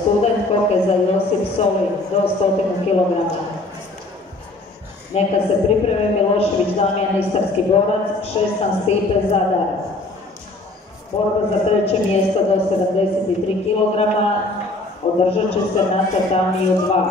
Student Kokeza Josip Solin do 100 kg. Neka se pripremi Milošević Damjan, istarski borac, 16 Stipe Zadar. Borba za treće mjesto do 73 kg održat će se na tatamiju 2.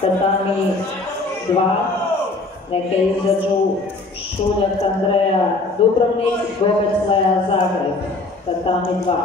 Tatami 2, neka izađu Šuljak Andreja Dubrovnik, Gobec Leja Zagreb, tatami 2.